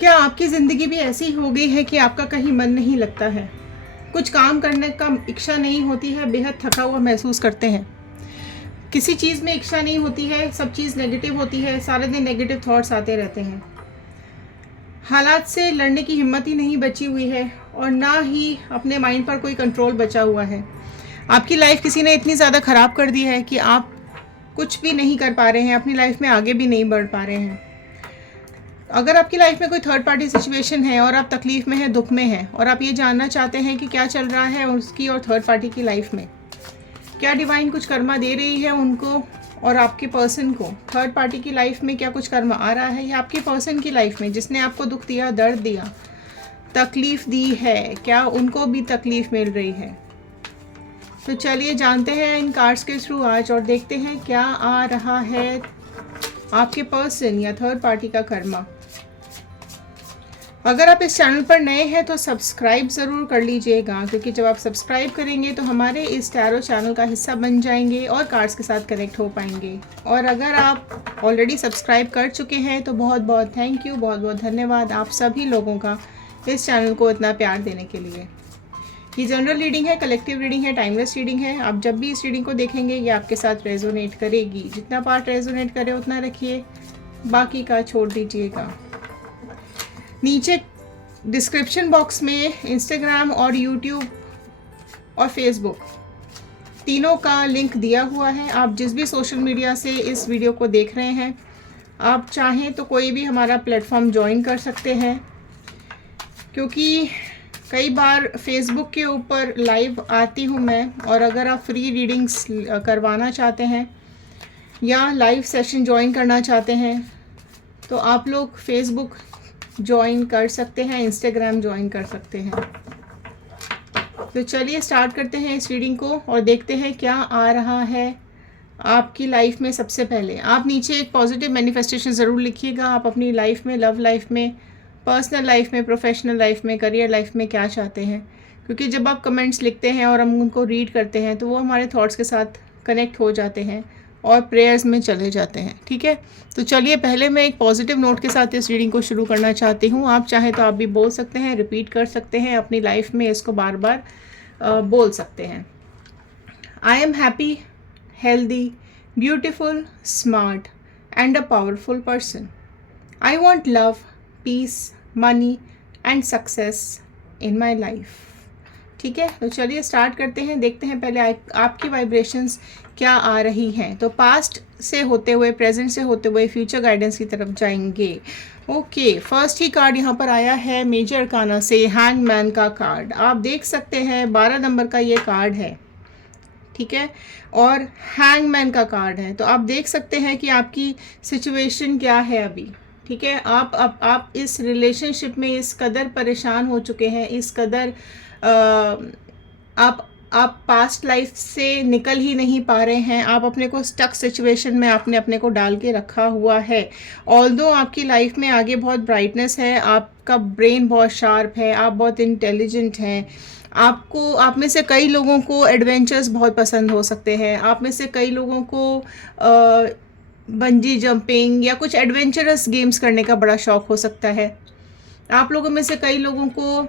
क्या आपकी ज़िंदगी भी ऐसी हो गई है कि आपका कहीं मन नहीं लगता है, कुछ काम करने का इच्छा नहीं होती है, बेहद थका हुआ महसूस करते हैं, किसी चीज़ में इच्छा नहीं होती है, सब चीज़ नेगेटिव होती है, सारे दिन नेगेटिव थॉट्स आते रहते हैं, हालात से लड़ने की हिम्मत ही नहीं बची हुई है और ना ही अपने माइंड पर कोई कंट्रोल बचा हुआ है। आपकी लाइफ किसी ने इतनी ज़्यादा ख़राब कर दी है कि आप कुछ भी नहीं कर पा रहे हैं, अपनी लाइफ में आगे भी नहीं बढ़ पा रहे हैं। अगर आपकी लाइफ में कोई थर्ड पार्टी सिचुएशन है और आप तकलीफ़ में हैं, दुख में हैं और आप ये जानना चाहते हैं कि क्या चल रहा है उसकी और थर्ड पार्टी की लाइफ में, क्या डिवाइन कुछ कर्मा दे रही है उनको और आपके पर्सन को, थर्ड पार्टी की लाइफ में क्या कुछ कर्मा आ रहा है या आपके पर्सन की लाइफ में जिसने आपको दुख दिया, दर्द दिया, तकलीफ़ दी है, क्या उनको भी तकलीफ़ मिल रही है। तो चलिए जानते हैं इन कार्ड्स के थ्रू आज और देखते हैं क्या आ रहा है आपके पर्सन या थर्ड पार्टी का कर्मा। अगर आप इस चैनल पर नए हैं तो सब्सक्राइब ज़रूर कर लीजिएगा, क्योंकि जब आप सब्सक्राइब करेंगे तो हमारे इस टैरो चैनल का हिस्सा बन जाएंगे और कार्ड्स के साथ कनेक्ट हो पाएंगे। और अगर आप ऑलरेडी सब्सक्राइब कर चुके हैं तो बहुत बहुत थैंक यू, बहुत बहुत धन्यवाद आप सभी लोगों का इस चैनल को इतना प्यार देने के लिए। ये जनरल रीडिंग है, कलेक्टिव रीडिंग है, टाइमलेस रीडिंग है। आप जब भी इस रीडिंग को देखेंगे ये आपके साथ रेजोनेट करेगी। जितना पार्ट रेजोनेट करे उतना रखिए, बाकी का छोड़ दीजिएगा। नीचे डिस्क्रिप्शन बॉक्स में इंस्टाग्राम और यूट्यूब और फेसबुक तीनों का लिंक दिया हुआ है। आप जिस भी सोशल मीडिया से इस वीडियो को देख रहे हैं, आप चाहें तो कोई भी हमारा प्लेटफॉर्म ज्वाइन कर सकते हैं, क्योंकि कई बार फेसबुक के ऊपर लाइव आती हूँ मैं, और अगर आप फ्री रीडिंग्स करवाना चाहते हैं या लाइव सेशन ज्वाइन करना चाहते हैं तो आप लोग फेसबुक ज्वाइन कर सकते हैं, इंस्टाग्राम ज्वाइन कर सकते हैं। तो चलिए स्टार्ट करते हैं इस रीडिंग को और देखते हैं क्या आ रहा है आपकी लाइफ में। सबसे पहले आप नीचे एक पॉजिटिव मैनिफेस्टेशन ज़रूर लिखिएगा। आप अपनी लाइफ में, लव लाइफ में, पर्सनल लाइफ में, प्रोफेशनल लाइफ में, करियर लाइफ में क्या चाहते हैं, क्योंकि जब आप कमेंट्स लिखते हैं और हम उनको रीड करते हैं तो वो हमारे थॉट्स के साथ कनेक्ट हो जाते हैं और प्रेयर्स में चले जाते हैं। ठीक है, तो चलिए पहले मैं एक पॉजिटिव नोट के साथ इस रीडिंग को शुरू करना चाहती हूँ। आप चाहें तो आप भी बोल सकते हैं, रिपीट कर सकते हैं, अपनी लाइफ में इसको बार बार बोल सकते हैं। I am happy, healthy, beautiful, smart and a powerful person. I want love, peace, money and success in my life. ठीक है, तो चलिए स्टार्ट करते हैं। देखते हैं पहले आपकी वाइब्रेशंस क्या आ रही हैं। तो पास्ट से होते हुए, प्रेजेंट से होते हुए फ्यूचर गाइडेंस की तरफ जाएंगे। ओके, फर्स्ट ही कार्ड यहाँ पर आया है मेजर अरकाना से, हैंगमैन का कार्ड। आप देख सकते हैं 12 नंबर का ये कार्ड है। ठीक है, और हैंगमैन का कार्ड है। तो आप देख सकते हैं कि आपकी सिचुएशन क्या है अभी। ठीक है, आप इस रिलेशनशिप में इस कदर परेशान हो चुके हैं, इस कदर आप पास्ट लाइफ से निकल ही नहीं पा रहे हैं। आप अपने को स्टक सिचुएशन में आपने अपने को डाल के रखा हुआ है। ऑल्दो आपकी लाइफ में आगे बहुत ब्राइटनेस है, आपका ब्रेन बहुत शार्प है, आप बहुत इंटेलिजेंट हैं। आप में से कई लोगों को एडवेंचर्स बहुत पसंद हो सकते हैं। आप में से कई लोगों को बंजी जंपिंग या कुछ एडवेंचरस गेम्स करने का बड़ा शौक हो सकता है। आप लोगों में से कई लोगों को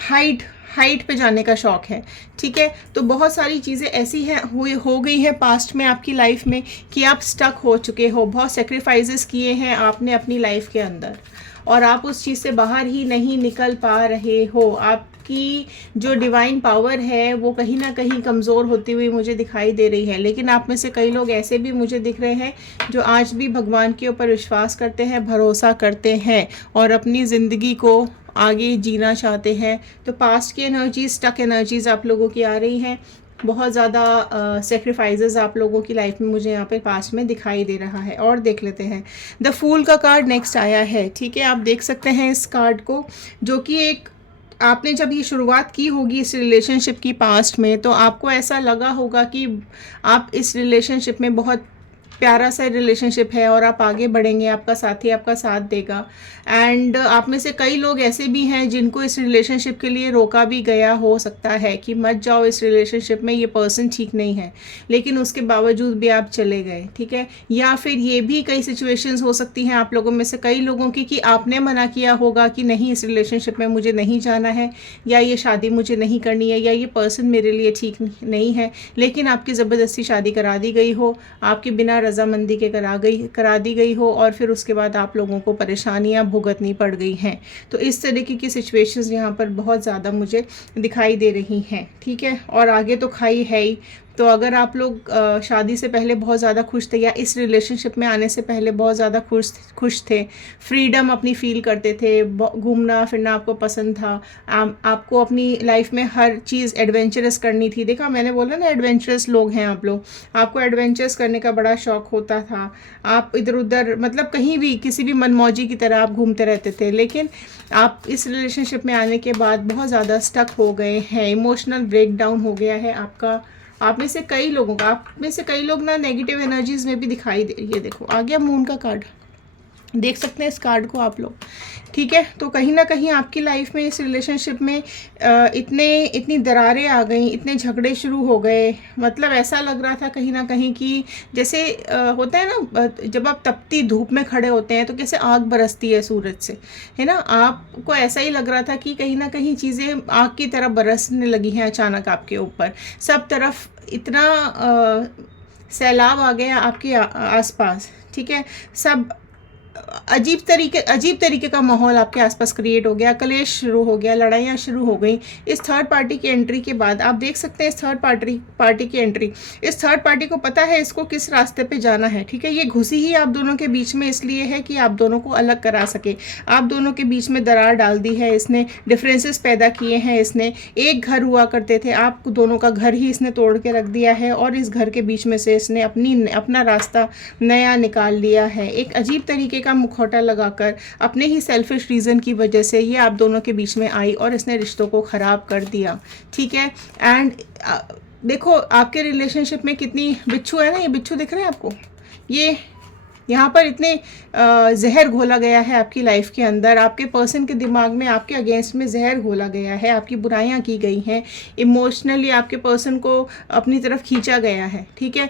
हाइट पे जाने का शौक है। ठीक है, तो बहुत सारी चीज़ें ऐसी हैं हो गई है पास्ट में आपकी लाइफ में कि आप स्टक हो चुके हो, बहुत सेक्रीफाइसेस किए हैं आपने अपनी लाइफ के अंदर और आप उस चीज़ से बाहर ही नहीं निकल पा रहे हो। आपकी जो डिवाइन पावर है वो कहीं ना कहीं कमज़ोर होती हुई मुझे दिखाई दे रही है। लेकिन आप में से कई लोग ऐसे भी मुझे दिख रहे हैं जो आज भी भगवान के ऊपर विश्वास करते हैं, भरोसा करते हैं और अपनी ज़िंदगी को आगे जीना चाहते हैं। तो पास्ट की एनर्जीज, स्टक एनर्जीज आप लोगों की आ रही हैं। बहुत ज़्यादा सेक्रीफाइसेस आप लोगों की लाइफ में मुझे यहाँ पे पास्ट में दिखाई दे रहा है। और देख लेते हैं, द फूल का कार्ड नेक्स्ट आया है। ठीक है, आप देख सकते हैं इस कार्ड को, जो कि एक आपने जब ये शुरुआत की होगी इस रिलेशनशिप की पास्ट में, तो आपको ऐसा लगा होगा कि आप इस रिलेशनशिप में बहुत प्यारा सा रिलेशनशिप है और आप आगे बढ़ेंगे, आपका साथी आपका साथ देगा। एंड आप में से कई लोग ऐसे भी हैं जिनको इस रिलेशनशिप के लिए रोका भी गया हो सकता है कि मत जाओ इस रिलेशनशिप में, ये पर्सन ठीक नहीं है, लेकिन उसके बावजूद भी आप चले गए, ठीक है। या फिर ये भी कई सिचुएशंस हो सकती हैं आप लोगों में से कई लोगों की कि आपने मना किया होगा कि नहीं इस रिलेशनशिप में मुझे नहीं जाना है, या ये शादी मुझे नहीं करनी है, या ये पर्सन मेरे लिए ठीक नहीं है, लेकिन आपकी ज़बरदस्ती शादी करा दी गई हो, आपकी बिना रजामंदी के करा दी गई हो, और फिर उसके बाद आप लोगों को परेशानियां भुगतनी पड़ गई हैं। तो इस तरीके की सिचुएशंस यहाँ पर बहुत ज़्यादा मुझे दिखाई दे रही हैं, ठीक है। और आगे तो खाई है ही। तो अगर आप लोग शादी से पहले बहुत ज़्यादा खुश थे, या इस रिलेशनशिप में आने से पहले बहुत ज़्यादा खुश थे, फ्रीडम अपनी फील करते थे, घूमना फिरना आपको पसंद था, आपको अपनी लाइफ में हर चीज़ एडवेंचरस करनी थी। देखा मैंने बोला ना, एडवेंचरस लोग हैं आप लोग, आपको एडवेंचरस करने का बड़ा शौक होता था, आप इधर उधर मतलब कहीं भी किसी भी मनमौजी की तरह आप घूमते रहते थे। लेकिन आप इस रिलेशनशिप में आने के बाद बहुत ज़्यादा स्टक हो गए हैं, इमोशनल ब्रेकडाउन हो गया है आपका। आप में से कई लोग ना नेगेटिव एनर्जीज में भी दिखाई दे रही है। देखो आ गया मून का कार्ड, देख सकते हैं इस कार्ड को आप लोग, ठीक है। तो कहीं ना कहीं आपकी लाइफ में इस रिलेशनशिप में इतनी दरारें आ गई, इतने झगड़े शुरू हो गए, मतलब ऐसा लग रहा था कहीं ना कहीं कि जैसे होता है ना, जब आप तपती धूप में खड़े होते हैं तो कैसे आग बरसती है सूरज से, है ना, आपको ऐसा ही लग रहा था कि कहीं ना कहीं चीज़ें आग की तरह बरसने लगी हैं अचानक आपके ऊपर, सब तरफ इतना सैलाब आ गया आपके आसपास, ठीक है। सब अजीब तरीके का माहौल आपके आसपास क्रिएट हो गया, कलेश शुरू हो गया, लड़ाइयाँ शुरू हो गई इस थर्ड पार्टी की एंट्री के बाद। आप देख सकते हैं इस थर्ड पार्टी की एंट्री, इस थर्ड पार्टी को पता है इसको किस रास्ते पे जाना है, ठीक है। ये घुसी ही आप दोनों के बीच में इसलिए है कि आप दोनों को अलग करा सके, आप दोनों के बीच में दरार डाल दी है इसने, डिफरेंसेस पैदा किए हैं इसने। एक घर हुआ करते थे, आप दोनों का घर ही इसने तोड़ के रख दिया है, और इस घर के बीच में से इसने अपना रास्ता नया निकाल लिया है, एक अजीब तरीके का मुखौटा लगाकर, अपने ही सेल्फिश रीज़न की वजह से ये आप दोनों के बीच में आई और इसने रिश्तों को ख़राब कर दिया, ठीक है। एंड देखो आपके रिलेशनशिप में कितनी बिच्छू है ना, ये बिच्छू दिख रहे हैं आपको, ये यहाँ पर इतने जहर घोला गया है आपकी लाइफ के अंदर, आपके पर्सन के दिमाग में आपके अगेंस्ट में जहर घोला गया है, आपकी बुराइयाँ की गई हैं, इमोशनली आपके पर्सन को अपनी तरफ खींचा गया है, ठीक है।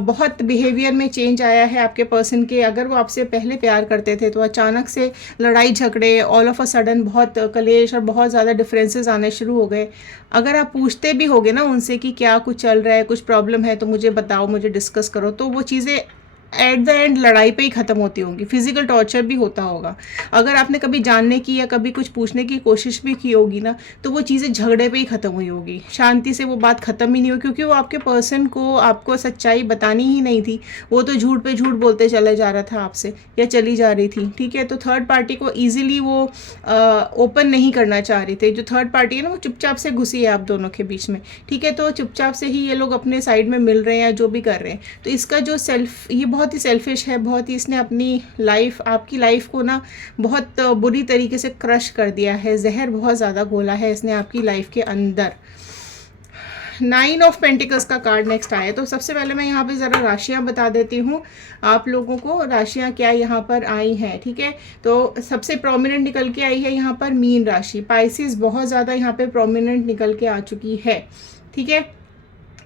बहुत बिहेवियर में चेंज आया है आपके पर्सन के। अगर वो आपसे पहले प्यार करते थे तो अचानक से लड़ाई झगड़े, ऑल ऑफ अ सडन बहुत कलेश और बहुत ज़्यादा डिफरेंसेस आने शुरू हो गए। अगर आप पूछते भी होगे ना उनसे कि क्या कुछ चल रहा है, कुछ प्रॉब्लम है तो मुझे बताओ, मुझे डिस्कस करो, तो वो चीज़ें एट द एंड लड़ाई पे ही ख़त्म होती होंगी, फिजिकल टॉर्चर भी होता होगा। अगर आपने कभी जानने की या कभी कुछ पूछने की कोशिश भी की होगी ना, तो वो चीज़ें झगड़े पे ही ख़त्म हुई होगी, शांति से वो बात ख़त्म ही नहीं हुई, क्योंकि वो आपके पर्सन को आपको सच्चाई बतानी ही नहीं थी, वो तो झूठ पे झूठ बोलते चले जा रहा था आपसे, या चली जा रही थी, ठीक है। तो थर्ड पार्टी को ईजिली वो ओपन नहीं करना चाह रही थी। जो थर्ड पार्टी है ना, वो चुपचाप से घुसी है आप दोनों के बीच में, ठीक है। तो चुपचाप से ही ये लोग अपने साइड में मिल रहे हैं, जो भी कर रहे हैं। तो इसका जो ये बहुत ही सेल्फिश है, बहुत ही इसने अपनी लाइफ, आपकी लाइफ को ना बहुत बुरी तरीके से क्रश कर दिया है, जहर बहुत ज़्यादा घोला है इसने आपकी लाइफ के अंदर। 9 ऑफ पेंटिकल्स का कार्ड नेक्स्ट आया। तो सबसे पहले मैं यहाँ पे ज़रा राशियाँ बता देती हूँ आप लोगों को, राशियाँ क्या यहाँ पर आई हैं, ठीक है। तो सबसे प्रोमिनेंट निकल के आई है यहाँ पर मीन राशि, पाइसिस बहुत ज़्यादा यहाँ पे प्रोमिनेंट निकल के आ चुकी है, ठीक है।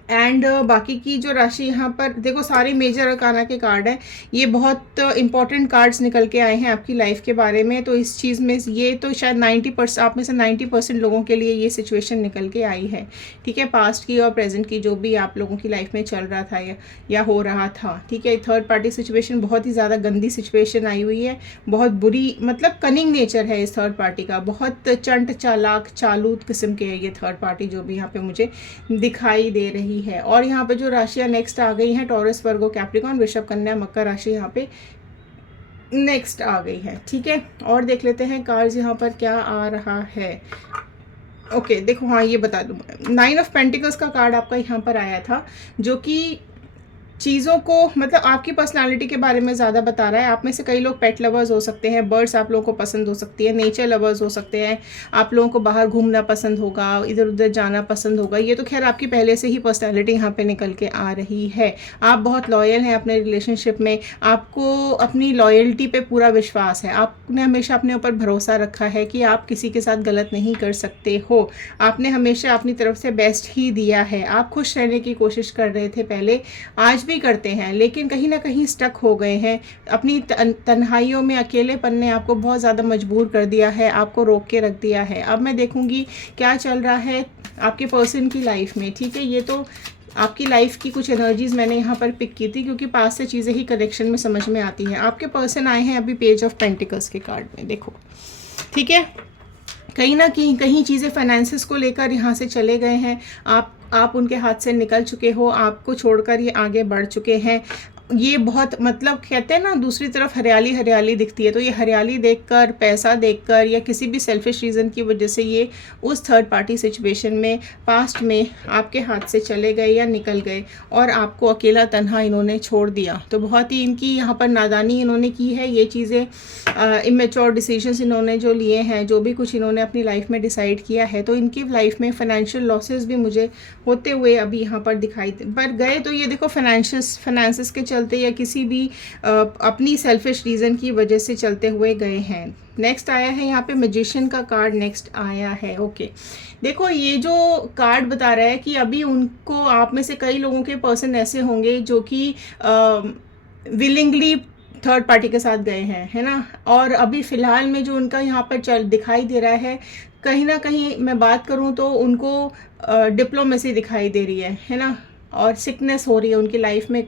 एंड बाकी की जो राशि यहाँ पर देखो, सारे मेजर अरकाना के कार्ड हैं, ये बहुत इंपॉर्टेंट कार्ड्स निकल के आए हैं आपकी लाइफ के बारे में। तो इस चीज़ में ये तो शायद 90% आप में से 90% लोगों के लिए ये सिचुएशन निकल के आई है, ठीक है। पास्ट की और प्रेजेंट की जो भी आप लोगों की लाइफ में चल रहा था या हो रहा था, ठीक है। थर्ड पार्टी सिचुएशन बहुत ही ज़्यादा गंदी सिचुएशन आई हुई है, बहुत बुरी, मतलब कनिंग नेचर है इस थर्ड पार्टी का, बहुत चंट चालाक चालू किस्म के है ये थर्ड पार्टी जो भी यहाँ पे मुझे दिखाई दे रही है। और यहाँ पे जो राशियाँ नेक्स्ट आ गई हैं, टॉरस, वर्गो, कैप्रिकॉर्न, वृषभ, कन्या, मकर राशि यहाँ पे नेक्स्ट आ गई है, ठीक है। और देख लेते हैं कार्ड्स यहाँ पर क्या आ रहा है। ओके देखो, हाँ ये बता दूँ, 9 ऑफ पेंटिकल्स का कार्ड आपका यहाँ पर आया था, जो कि चीज़ों को, मतलब आपकी पर्सनालिटी के बारे में ज़्यादा बता रहा है। आप में से कई लोग पेट लवर्स हो सकते हैं, बर्ड्स आप लोगों को पसंद हो सकती है, नेचर लवर्स हो सकते हैं, आप लोगों को बाहर घूमना पसंद होगा, इधर उधर जाना पसंद होगा। ये तो खैर आपकी पहले से ही पर्सनालिटी यहाँ पे निकल के आ रही है। आप बहुत लॉयल हैं अपने रिलेशनशिप में, आपको अपनी लॉयल्टी पे पूरा विश्वास है, आपने हमेशा अपने ऊपर भरोसा रखा है कि आप किसी के साथ गलत नहीं कर सकते हो। आपने हमेशा अपनी तरफ से बेस्ट ही दिया है। आप खुश रहने की कोशिश कर रहे थे पहले, आज भी करते हैं, लेकिन कहीं ना कहीं स्टक हो गए हैं। अपनी तन्हाइयों में, अकेलेपन ने आपको बहुत ज़्यादा मजबूर कर दिया है, आपको रोक के रख दिया है। अब मैं देखूंगी क्या चल रहा है आपके पर्सन की लाइफ में, ठीक है। ये तो आपकी लाइफ की कुछ एनर्जीज मैंने यहाँ पर पिक की थी, क्योंकि पास से चीज़ें ही कनेक्शन में समझ में आती हैं। आपके पर्सन आए हैं अभी पेज ऑफ पेंटिकल्स के कार्ड में, देखो, ठीक है। कहीं ना कहीं चीज़ें फाइनेंसिस को लेकर यहाँ से चले गए हैं। आप उनके हाथ से निकल चुके हो, आपको छोड़कर ये आगे बढ़ चुके हैं। ये बहुत, मतलब कहते हैं ना, दूसरी तरफ हरियाली हरियाली दिखती है, तो ये हरियाली देखकर, पैसा देखकर, या किसी भी सेल्फिश रीज़न की वजह से ये उस थर्ड पार्टी सिचुएशन में पास्ट में आपके हाथ से चले गए या निकल गए, और आपको अकेला तन्हा इन्होंने छोड़ दिया। तो बहुत ही इनकी यहाँ पर नादानी इन्होंने की है। ये चीज़ें इमेच्योर डिसीजंस इन्होंने जो लिए हैं, जो भी कुछ इन्होंने अपनी लाइफ में डिसाइड किया है, तो इनकी लाइफ में फाइनेंशियल लॉसेस भी मुझे होते हुए अभी यहाँ पर दिखाई पर गए। तो ये देखो, फाइनेंसिस के चलते या किसी भी अपनी सेल्फिश रीज़न की वजह से चलते हुए गए हैं। नेक्स्ट आया है यहाँ पे मैजिशियन का कार्ड, नेक्स्ट आया है। ओके, देखो, ये जो कार्ड बता रहा है कि अभी उनको, आप में से कई लोगों के पर्सन ऐसे होंगे जो कि विलिंगली थर्ड पार्टी के साथ गए हैं, है ना। और अभी फ़िलहाल में जो उनका यहाँ पर दिखाई दे रहा है, कहीं ना कहीं मैं बात करूँ तो उनको डिप्लोमेसी दिखाई दे रही है ना। और सिकनेस हो रही है उनकी लाइफ में,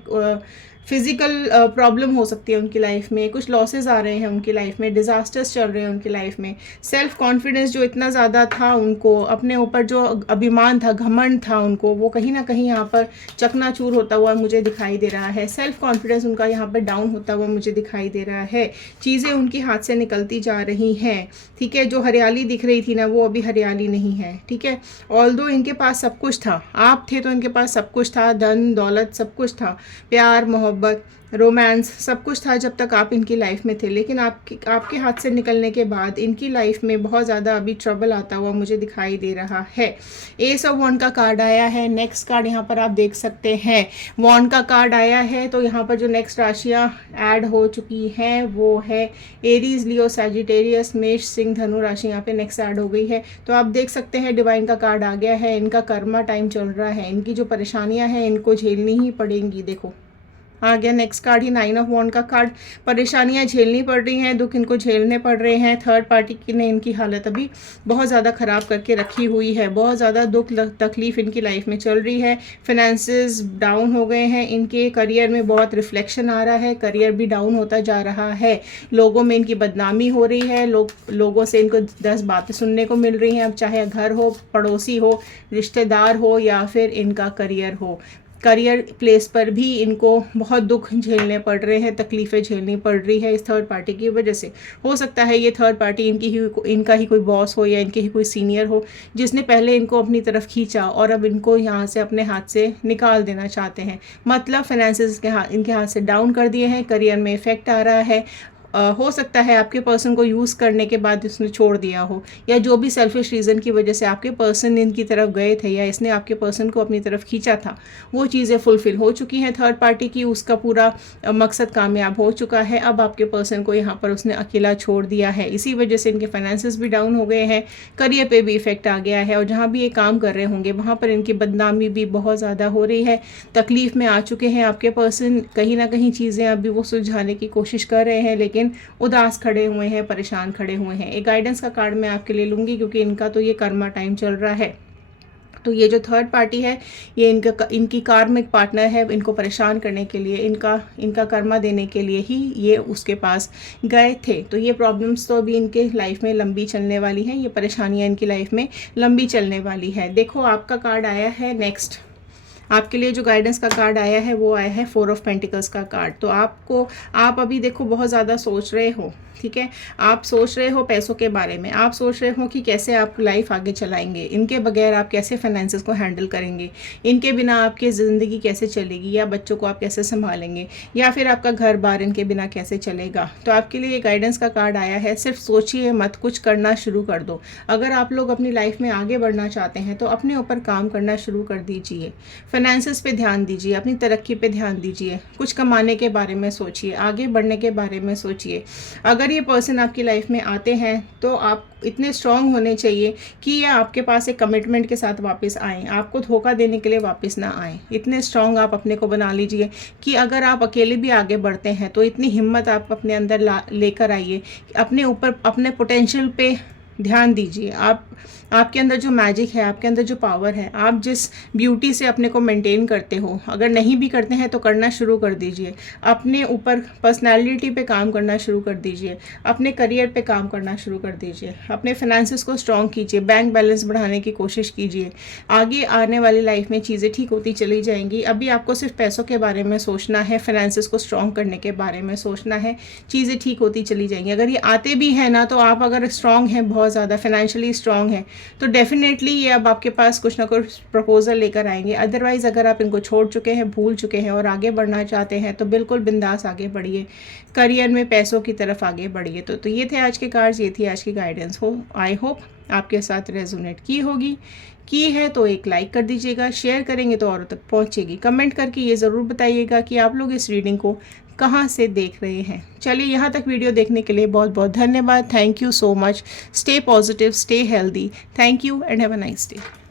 फिज़िकल प्रॉब्लम हो सकती है उनकी लाइफ में, कुछ लॉसेस आ रहे हैं उनकी लाइफ में, डिज़ास्टर्स चल रहे हैं उनकी लाइफ में। सेल्फ कॉन्फिडेंस जो इतना ज़्यादा था उनको, अपने ऊपर जो अभिमान था, घमंड था उनको, वो कहीं ना कहीं यहाँ पर चकनाचूर होता हुआ मुझे दिखाई दे रहा है। सेल्फ कॉन्फिडेंस उनका यहाँ पर डाउन होता हुआ मुझे दिखाई दे रहा है। चीज़ें उनके हाथ से निकलती जा रही हैं, ठीक है। जो हरियाली दिख रही थी ना, वो अभी हरियाली नहीं है, ठीक है। ऑल्दो इनके पास सब कुछ था, आप थे तो इनके पास सब कुछ था, धन दौलत सब कुछ था, प्यार मोहब्बत, रोमांस सब कुछ था जब तक आप इनकी लाइफ में थे। लेकिन आपके हाथ से निकलने के बाद इनकी लाइफ में बहुत ज़्यादा अभी ट्रबल आता हुआ मुझे दिखाई दे रहा है। एस ऑफ वॉन्ड का कार्ड आया है। नेक्स्ट कार्ड यहाँ पर आप देख सकते हैं, वॉन्ड का कार्ड आया है। तो यहाँ पर जो नेक्स्ट राशियाँ ऐड हो चुकी हैं वो है एरीज, लियो, सैजिटेरियस, मेष, सिंह, धनु राशि यहाँ पे नेक्स्ट ऐड हो गई है। तो आप देख सकते हैं डिवाइन का कार्ड आ गया है। इनका कर्मा टाइम चल रहा है, इनकी जो परेशानियाँ हैं इनको झेलनी ही पड़ेंगी। देखो आ गया नेक्स्ट कार्ड ही, 9 ऑफ वॉन्ड का कार्ड। परेशानियां झेलनी पड़ रही हैं, दुख इनको झेलने पड़ रहे हैं। थर्ड पार्टी की ने इनकी हालत अभी बहुत ज़्यादा ख़राब करके रखी हुई है, बहुत ज़्यादा दुख तकलीफ़ इनकी लाइफ में चल रही है। फाइनेंसेस डाउन हो गए हैं, इनके करियर में बहुत रिफ्लेक्शन आ रहा है, करियर भी डाउन होता जा रहा है। लोगों में इनकी बदनामी हो रही है, लोगों से इनको 10 बातें सुनने को मिल रही हैं, अब चाहे घर हो, पड़ोसी हो, रिश्तेदार हो, या फिर इनका करियर हो। करियर प्लेस पर भी इनको बहुत दुख झेलने पड़ रहे हैं, तकलीफ़ें झेलनी पड़ रही है इस थर्ड पार्टी की वजह से। हो सकता है ये थर्ड पार्टी इनका ही कोई बॉस हो या इनके ही कोई सीनियर हो, जिसने पहले इनको अपनी तरफ खींचा और अब इनको यहाँ से अपने हाथ से निकाल देना चाहते हैं। मतलब फाइनेंसेस इनके हाथ से डाउन कर दिए हैं, करियर में इफेक्ट आ रहा है। हो सकता है आपके पर्सन को यूज़ करने के बाद इसने छोड़ दिया हो, या जो भी सेल्फिश रीज़न की वजह से आपके पर्सन इनकी तरफ गए थे या इसने आपके पर्सन को अपनी तरफ खींचा था, वो चीज़ें फुलफ़िल हो चुकी हैं थर्ड पार्टी की, उसका पूरा मकसद कामयाब हो चुका है। अब आपके पर्सन को यहाँ पर उसने अकेला छोड़ दिया है, इसी वजह से इनके फाइनेंसेस भी डाउन हो गए हैं, करियर पे भी इफेक्ट आ गया है, और जहाँ भी ये काम कर रहे होंगे वहाँ पर इनकी बदनामी भी बहुत ज़्यादा हो रही है। तकलीफ़ में आ चुके हैं आपके पर्सन, कहीं ना कहीं चीज़ें अभी वो सुलझाने की कोशिश कर रहे हैं, लेकिन उदास खड़े हुए हैं, परेशान खड़े हुए हैं। एक गाइडेंस का कार्ड मैं आपके लिए लूँगी, क्योंकि इनका तो ये कर्मा टाइम चल रहा है। तो ये जो थर्ड पार्टी है, ये इनकी कार्मिक पार्टनर है, इनको परेशान करने के लिए, इनका कर्मा देने के लिए ही ये उसके पास गए थे। तो ये प्रॉब्लम्स तो अभी इनके लाइफ में लंबी चलने वाली हैं, ये परेशानियाँ इनकी लाइफ में लंबी चलने वाली है। देखो आपका कार्ड आया है नेक्स्ट आपके लिए जो गाइडेंस का कार्ड आया है वो आया है 4 ऑफ पेंटिकल्स का कार्ड। तो आप अभी देखो बहुत ज़्यादा सोच रहे हो, ठीक है, आप सोच रहे हो पैसों के बारे में, आप सोच रहे हो कि कैसे आप लाइफ आगे चलाएंगे, इनके बगैर आप कैसे फाइनेंसेस को हैंडल करेंगे, इनके बिना आपकी ज़िंदगी कैसे चलेगी, या बच्चों को आप कैसे संभालेंगे, या फिर आपका घर बार इनके बिना कैसे चलेगा। तो आपके लिए ये गाइडेंस का कार्ड आया है, सिर्फ सोचिए मत, कुछ करना शुरू कर दो। अगर आप लोग अपनी लाइफ में आगे बढ़ना चाहते हैं तो अपने ऊपर काम करना शुरू कर दीजिए, फाइनेंसेस पे ध्यान दीजिए, अपनी तरक्की पे ध्यान दीजिए, कुछ कमाने के बारे में सोचिए, आगे बढ़ने के बारे में सोचिए। अगर ये पर्सन आपकी लाइफ में आते हैं तो आप इतने स्ट्रांग होने चाहिए कि ये आपके पास एक कमिटमेंट के साथ वापस आएँ, आपको धोखा देने के लिए वापस ना आएँ। इतने स्ट्रांग आप अपने को बना लीजिए कि अगर आप अकेले भी आगे बढ़ते हैं तो इतनी हिम्मत आप अपने अंदर लेकर आइए, अपने ऊपर, अपने पोटेंशियल पे ध्यान दीजिए। आपके अंदर जो मैजिक है, आपके अंदर जो पावर है, आप जिस ब्यूटी से अपने को मेंटेन करते हो, अगर नहीं भी करते हैं तो करना शुरू कर दीजिए। अपने ऊपर पर्सनालिटी पे काम करना शुरू कर दीजिए, अपने करियर पे काम करना शुरू कर दीजिए, अपने फाइनेंसेस को स्ट्रॉन्ग कीजिए, बैंक बैलेंस बढ़ाने की कोशिश कीजिए। आगे आने वाली लाइफ में चीज़ें ठीक होती चली जाएंगी। अभी आपको सिर्फ पैसों के बारे में सोचना है, फाइनेंसेस को स्ट्रॉन्ग करने के बारे में सोचना है, चीज़ें ठीक होती चली जाएंगी। अगर ये आते भी हैं ना, तो आप अगर स्ट्रॉन्ग हैं, बहुत ज़्यादा फाइनेंशियली स्ट्रॉन्ग हैं, तो डेफिनेटली ये अब आपके पास कुछ ना कुछ प्रपोजल लेकर आएंगे। अदरवाइज़ अगर आप इनको छोड़ चुके हैं, भूल चुके हैं और आगे बढ़ना चाहते हैं तो बिल्कुल बिंदास आगे बढ़िए, करियर में पैसों की तरफ आगे बढ़िए। तो ये थे आज के कार्ड्स, ये थी आज की गाइडेंस। आई होप आपके साथ रेजोनेट की है तो एक लाइक कर दीजिएगा, शेयर करेंगे तो औरों तक पहुंचेगी। कमेंट करके ये ज़रूर बताइएगा कि आप लोग इस रीडिंग को कहाँ से देख रहे हैं। चलिए, यहाँ तक वीडियो देखने के लिए बहुत बहुत धन्यवाद। Thank you so much. Stay positive, stay healthy. Thank you and have a nice day.